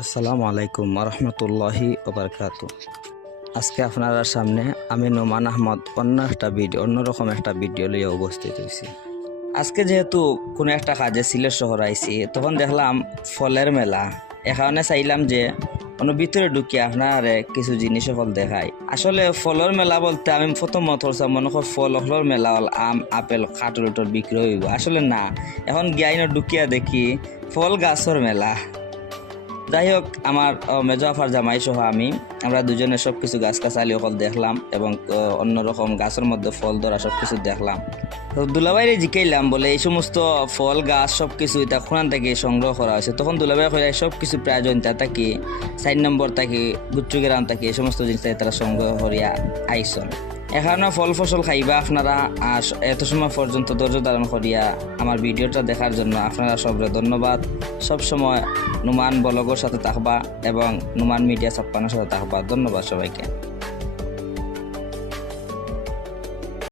আসসালামু আলাইকুম রহমতুল্লাহি ওবরকাতু। আজকে আপনার সামনে আমি নোমান আহমদ অন্যরকম একটা ভিডিও লিয়ে উপস্থিত হয়েছি। আজকে যেহেতু কোনো একটা কাজে সিলেট শহর আইছি, তখন দেখলাম ফলের মেলা। এখানে চাইলাম যে ভিতরে ঢুকিয়ে আপনার কিছু জিনিস ফল দেখাই। আসলে ফলের মেলা বলতে আমি প্রথম মনে হয় ফলের মেলা হল আম, আপেল, কাঠুর বিক্রি হইব। আসলে না, এখন গিয়াইন ঢুকিয়া দেখি ফল গাছের মেলা। যাই হোক, আমার মেজো আফার জামাই সহ আমরা দুজনে সবকিছু গাছগাছালি সকল দেখলাম এবং অন্যরকম গাছের মধ্যে ফল ধরা সবকিছু দেখলাম। তো দুলাভাইরে জিকাইলাম বলে এই সমস্ত ফল গাছ সবকিছু এটা কোরআন থেকে সংগ্রহ করা হয়েছে। তখন দুলাভাই কইরা সবকিছু প্রয়োজনতা থাকি 4 নম্বর থাকি গুচ্চগ্রাম থাকি এই সমস্ত জিনিস তারা সংগ্রহ করিয়া আইসন। এখানে ফল ফসল খাইবা আপনারা। আর এত সময় পর্যন্ত ধৈর্য ধারণ করিয়া আমার ভিডিওটা দেখার জন্য আপনারা সবরে ধন্যবাদ। সব সময় নুমান ব্লগের সাথে থাকবা এবং নুমান মিডিয়া ছাপ্পানোর সাথে থাকবা। ধন্যবাদ সবাইকে।